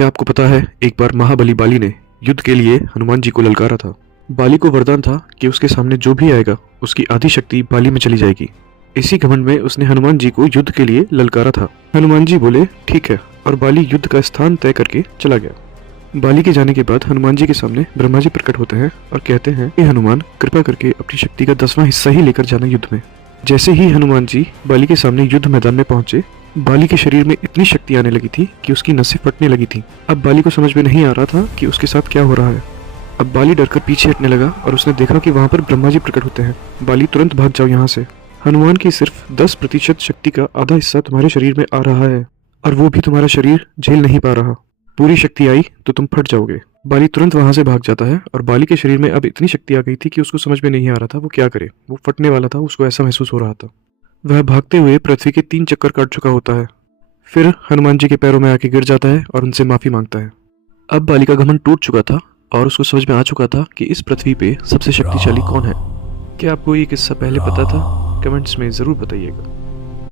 क्या आपको पता है, एक बार महाबली बाली ने युद्ध के लिए हनुमान जी को ललकारा था। बाली को वरदान था कि उसके सामने जो भी आएगा उसकी आधी शक्ति बाली में चली जाएगी। इसी घमंड में उसने हनुमान जी को युद्ध के लिए ललकारा था। हनुमान जी बोले ठीक है, और बाली युद्ध का स्थान तय करके चला गया। बाली के जाने के बाद हनुमान जी के सामने ब्रह्मा जी प्रकट होते हैं और कहते हैं कि हनुमान, कृपा करके अपनी शक्ति का 10वां हिस्सा ही लेकर जाना युद्ध में। जैसे ही हनुमान जी बाली के सामने युद्ध मैदान में पहुंचे, बाली के शरीर में इतनी शक्ति आने लगी थी कि उसकी नसें फटने लगी थी। अब बाली को समझ में नहीं आ रहा था कि उसके साथ क्या हो रहा है। अब बाली डरकर पीछे हटने लगा और उसने देखा कि वहां पर ब्रह्मा जी प्रकट होते हैं। बाली, तुरंत भाग जाओ यहाँ से। हनुमान की सिर्फ 10% शक्ति का आधा हिस्सा तुम्हारे शरीर में आ रहा है, और वो भी तुम्हारा शरीर झेल नहीं पा रहा। पूरी शक्ति आई तो तुम फट जाओगे। बाली तुरंत वहां से भाग जाता है और बाली के शरीर में अब इतनी शक्ति आ गई थी कि उसको समझ में नहीं आ रहा था वो क्या करे। वो फटने वाला था, उसको ऐसा महसूस हो रहा था। वह भागते हुए पृथ्वी के 3 चक्कर काट चुका होता है। फिर हनुमान जी के पैरों में आके गिर जाता है और उनसे माफी मांगता है। अब बाली का घमंड टूट चुका था और उसको समझ में आ चुका था कि इस पृथ्वी पे सबसे शक्तिशाली कौन है। क्या आपको ये किस्सा पहले पता था? कमेंट्स में जरूर बताइएगा।